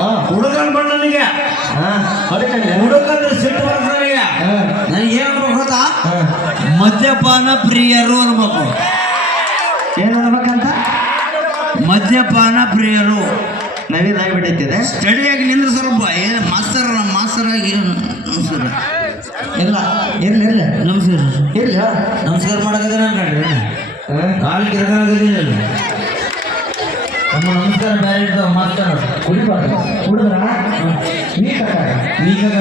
ಹುಡುಗನ್ ಬಣ್ಣ ನನಗೆ. ಹಾ. ಹೊಡಿಕಂಡೆ ಹುಡುಗಂದ್ರೆ ಸಿಟ್ಟು ಬರ್ತದೆ ನನಗೆ. ಏನು ಗೊತ್ತಾ? ಮದ್ಯಪಾನ ಪ್ರಿಯರು ಅನ್ಬೇಕು. ಏನು ಅನ್ಬೇಕಂತ? ಮದ್ಯಪಾನ ಪ್ರಿಯರು. ನವೀನಾಗ್ಬಿಟ್ಟೈತಿದೆ ಸ್ಟಡಿಯಾಗಿ ನಿಂದ್ರೆ ಸ್ವಲ್ಪ. ಏನು ಮಾಸ್ತರ್ ಮಾಸ್ತರ್ ಆಗಿ ನಮಸ್ಕಾರ. ಇಲ್ಲ. ಇರ್ಲಿ ಇರ್ಲಿ. ನಮಸ್ಕಾರ. ಇರ್ಲಿ ನಮಸ್ಕಾರ ಮಾಡಕದ್ರೆ ನಾನು. ಕಾಲು ಕಿರ್ಕಾಗದಿಲ್ಲ ನಮ್ಮ ನಮಸ್ಕಾರ ಬೇರೆ ಇರ್ತಾವ ಮಾಸ್ತರ್ ಕುಡಿಬಾರ್ದು. ಕುಡಿದ್ರ? ನೀ ಕಟ್ಟಾಗ ನೀಗಾರ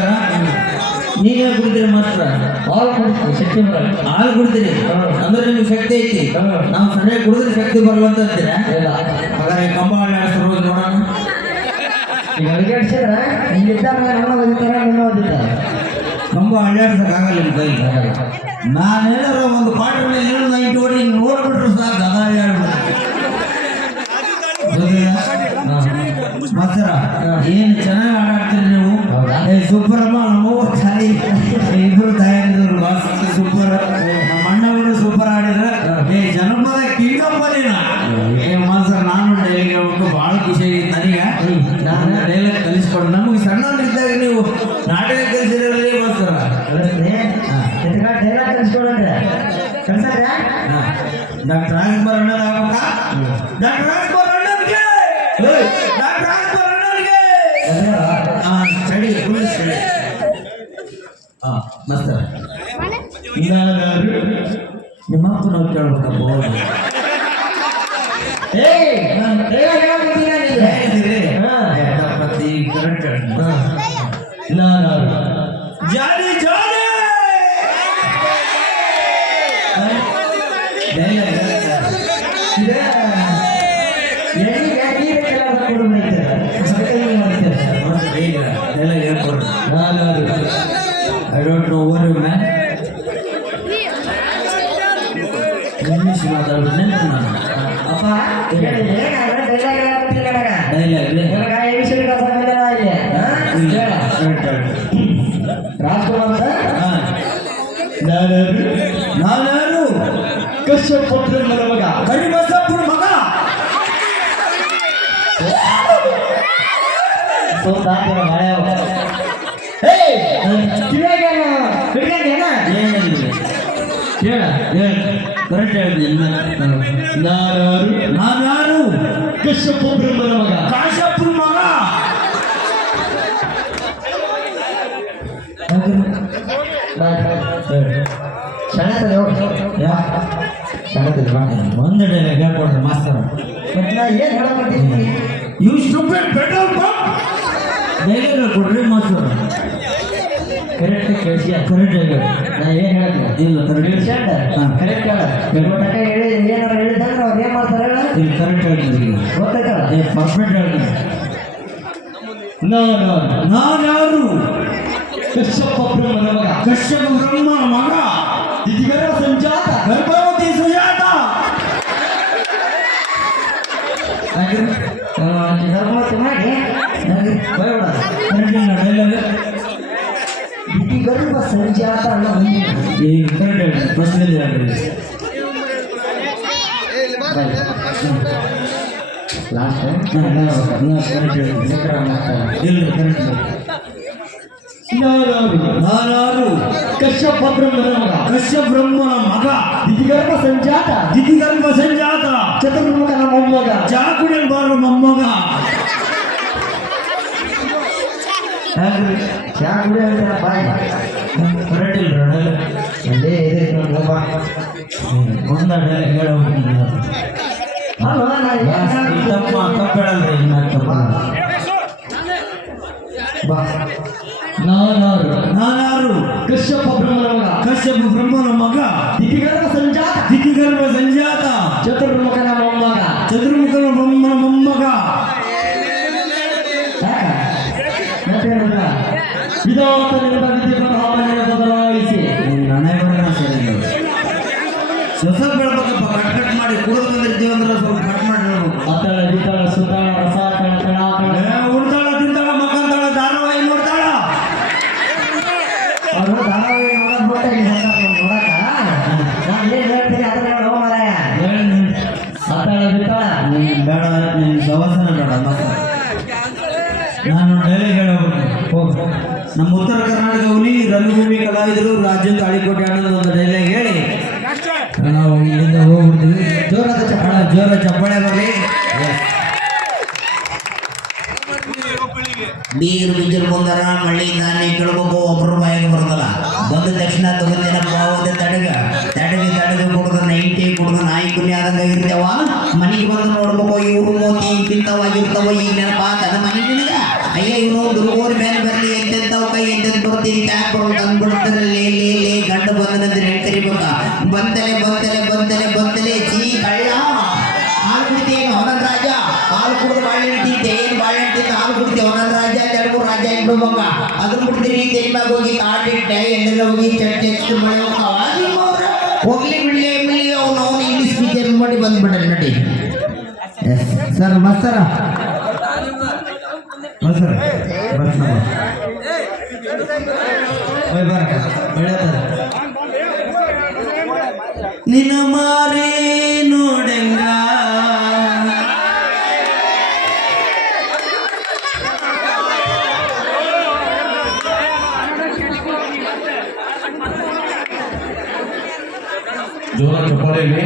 ನೀವೇ ಕುಡಿತೀರಿ ಮಾಸ್ತರ ಹಾಲು ಕುಡಿಸ್ತೀವಿ ಶಕ್ತಿ ಬರಲ್ಲ. ಹಾಲು ಕುಡಿತೀರಿ? ಅಂದ್ರೆ ನಿಮ್ಗೆ ಶಕ್ತಿ ಐತಿ. ನಾವು ಸರಿಯಾಗಿ ಕುಡಿದ್ರೆ ಶಕ್ತಿ ಬರಲ್ಲ ಅಂತ ಅಂತೀರಾ? ಇಲ್ಲ. ಹಾಗಾದ್ರೆ ಕಂಬ ಆಡಿಸ್ತಾರೆ ಹೋಗಿ ನೋಡೋಣ. ಈಗ ಅಡುಗೆ ಅಡ್ಸಿದ್ರೆ ಹಿಂಗಿದ್ದಾಗ ನನ್ನ ಒದಿತಾರ ನಿನ್ನ ಒದಿತಾರ ಕಂಬ ಅಡ್ಡಾಡ್ಸಕ್ಕಾಗಲ್ಲ ನಿಮ್ಮ ಕೈ. ನಾನು ಹೇಳಿದ್ರೆ ಒಂದು ಪಾಠ ಏನು ನೈಟ್ ನೋಡಿ ನೋಡ್ಬಿಟ್ರು ಸಾಕು ಅದ ಮಾಸ್ತರ ಏನು ಚೆನ್ನಾಗಿ ಆಡಾಡ್ತೀರಿ ನೀವು ಸೂಪರ್ ನಮ್ಮವ್ವ ತಾಯಿ ಇಬ್ಬರು ತಾಯಿದ್ರು ಸೂಪರ್ ನಮ್ಮ ಅಣ್ಣವರು ಸೂಪರ್ ಆಡಿದ್ರೆ ಏ ಜನಪದ ಕೀಳಪ್ಪ ನೀನು ಏ ಮಾಸ್ತರ ನಾನು ಡೈಲಿ ಹೇಳ್ಬೇಕು ಭಾಳ ಖುಷಿ ಆಗಿತ್ತು ನನಗೆ ನಾನು ಡೈಲಾಗ್ ಕಲಿಸ್ಕೊಡು ನಮಗೆ ಸಣ್ಣವರಿದ್ದಾಗ ನೀವು ನಾಟಕ ಕಲಿಸಿರಲ್ಲಿ ಮಾಸ್ತರ ಡೈಲಾಗ್ ಕಲಿಸ್ಕೊಡಂದ್ರೆ ಡಾಕ್ಟರ್ ರಾಜ್ಕುಮಾರ್ ಅಣ್ಣ ಡಾಕ್ಟರ್ ರಾಜ್ಕುಮಾರ್ ನಿಮ್ಮ ಅಪ್ಪ ನಾವು ಕೇಳ್ಬೇಕಪ್ಪ ಹೋಗಿ ಏಯ್ ನಾನು ಡೈಲಾಗ್ ಹೇಳ್ಬಿಡ್ತೀನಿ ನಿಂಗೆ I don't know over you man English ಮಾತಾಡೋದು ನಾನು ಅಪ್ಪ ರಾಜ್ಕುಮಾರ್ ಅಂತ ನಾನು ನಾನ್ಯಾರು ಕಶ್ಯಪ್ ಪುತ್ರ ಮಗ ಕಡಿಮೆ ಮಗ ಸೋತಾಪುರ ಮಾಯವ ಹೇ ಕಿವಿಯಾಗೇನು ಹಿಡ್ಕೊಂಡೇನ ಏನಿಲ್ಲ ಹೇಳ ಕರೆಕ್ಟ್ ಹೇಳ್ತೀನಿ ನಾನು ನಾನ್ಯಾರು ಕಶ್ಯಪ್ ಬ್ರಹ್ಮನ ಮಗ ಕಾಶಪ್ಪನ ಮಗ ಶಣತದೆ ಯಾ ಶಣತದೆ ಬಾ ಒಂದು ಡೈಲಾಗ್ ಹೇಳ್ಕೊಡ್ರಿ ಮಾಸ್ತರ್ ಮತ್ತೆ ನಾ ಏನು ಹೇಳಕತ್ತೀನಿ ಯು ಸ್ಟುಪಿಡ್ ಪೆಟ್ರೋಲ್ ಪಂಪ್ ಧೈರ್ಯ ಕೊಡ್ರಿ ಮಾಸ್ತರ್ ಕರೆಕ್ಟ್ ಕೇಳಿಸಿ ಕರೆಕ್ಟ್ ಹೇಳಿ ನಾ ಏನು ಹೇಳ್ತೀನಿ ಇಲ್ಲ ಕರೆಕ್ಟ್ ಹಾ. ಕರೆಕ್ಟ್ ಹೇಳ ಟಕ ಹೇಳಿ ಏನಾರ ಹೇಳಿದಂದ್ರೆ ಅವ್ರು ಏನು ಮಾಡ್ತಾರೆ ಹೇಳ? ಇಲ್ಲಿ ಕರೆಕ್ಟ್ ಹೇಳ್ತೀನಿ ಗೊತ್ತಾಯ್ತಲ್ಲ ಏ ಪರ್ಫೆಕ್ಟ್ ಹೇಳ್ತೀನಿ ನಾನು ನಾನು ಯಾರು? ಕಶ್ಯಪ ಬ್ರಹ್ಮನ ಮಗ. ಕಶ್ಯಪ ಬ್ರಹ್ಮನ ಮಗ. ದಿಗರ ಸಂಜಾತ ಗರ್ಭವತಿ ಮಾಡಿ ಬಯಬೇಡ ಡೈಲಾಗ್ ಗರ್ಭ ಸಂಜಾತ ಅಲ್ಲ ಈಗ ಕರೆಕ್ಟ್ ಹೇಳ್ತೀನಿ ಪ್ರಶ್ನೆ ಹೇಳ್ರಿ ಲಾಸ್ಟ್ ಕರೆಕ್ಟ್ ಹೇಳ್ತೀನಿ ಇಲ್ಲ ಕರೆಕ್ಟ್ ನಾನಾರು ಕಶ್ಯಪ ಬ್ರಹ್ಮನ ಮಗ ಕಶ್ಯಪ ಬ್ರಹ್ಮನ ಚಾ ಕುಡಿ ಬಾಯ್. ಅಲ್ಲೇ. ಇದೆ ಬಾ ನಾನಾರು ನಾನಾರು. ಕಶ್ಯಪ ಬ್ರಹ್ಮನ ಮಗ. ಕಶ್ಯಪ ಬ್ರಹ್ಮನ ಮಗ. ದಿಗರ್ಭ ಸಂಜಾತ. ದಿತಿಗರ್ಭ ಸಂಜಾತ. ಚತುರ್ಮುಖನ ಹೊಸ ಬೆಳ್ಬೇಕಪ್ಪ ಕಟ್ ಕಟ್ ಮಾಡಿ ಕುಡಿದು ಬಂದಿರ್ತೀವಿ ಅಂದ್ರೆ ಸ್ವಲ್ಪ ನಮ್ಮ ಉತ್ತರ ಕರ್ನಾಟಕವಲ್ಲಿ ರಂಗಭೂಮಿ ಕಲಾವಿದರು ರಾಜ್ಯ ತಾಳಿಕೋಟೆ ಅನ್ನೋದು ಒಂದು ಡೈಲಾಗ್ ಹೇಳಿ. ನಾವು ಇಲ್ಲಿಂದ ಹೋಗ್ಬಿಡ್ತೀವಿ. ಜೋರದ ಚಪ್ಪಳ ಜೋರ ಚಪ್ಪಾಳೆ ಬರಲಿ. ನೀರು ಬಿಂಜಲ್ ಬಂದರ ಮಳ್ಳಿ ಧಾನ್ಯ ಕೇಳ್ಬೇಕು ಒಬ್ಬರು ಬಾಯಿಗೆ ಬರೋದಲ್ಲ ಬಂದ ತಕ್ಷಣ ತಗೊಂಡೇನ ಹೋದ ತಡಗ. ತಡಗ ತಡಗ ಕುಡ್ದ ನೈಂಟಿ ಕುಡ್ದ ನಾಯಿ ಕುನಿ ಆದಂಗ ಇರ್ತೇವ. ಮನೆಗೆ ಬಂದು ನೋಡ್ಬೇಕು ಇವ್ರು ಮೋತಿ ಇಂತಿಂತವಾಗಿರ್ತಾವ ಈಗ ನೆನಪ ತನ್ನ ಮನೆ ನಿನಗ? ಅಯ್ಯ ಇವನು ದುರ್ಗೋರ್ ಮೇಲೆ ಬರ್ಲಿ ಕೈ ಎಂತೆಂತ ಬರ್ತೀನಿ ಗಂಡ ಬಂದನಂದ್ರೆ ಹೇಳ್ತಿರ್ಬೇಕ ಬಂತಲೆ ಬಂತಲೆ ಬಂತಲೆ ಬಂತಲೆ, ಜೀ ರಾಜ? ಹಾಲು ಕುಡಿದು ಬಾಳೆಹಣ್ಣು ತಿಂತೆ ಏನು ರಾಜ, ತೆಲುಗು ರಾಜ ಇಟ್ಬಿಡ್ಬೇಕ ಅದನ್ನ ಬಿಡ್ತೀರಿ ತೆಲಿಮ್ಯಾಗ ಹೋಗಿ ಕಾಟಿಟ್ಟೆ ಎಲ್ಲೆಲ್ಲ ಹೋಗಿ ಚಟ್ಟಿ ಹಚ್ಚಿ ಹೋಗ್ಲಿ, ಬಿಡ್ಲಿ ಬಿಡ್ಲಿ, ಅವ್ನು ಅವ್ನು ಇಂಗ್ಲೀಷ್ ಸ್ಪೀಕರ್ ಮಾಡಿ ಸರ್, ಮಸ್ತರ. ನಿನ್ನ ಮಾರಿ ನೋಡೆಂಗ. ಜೋರ ಚಪ್ಪಾಳೆಯಲ್ಲಿ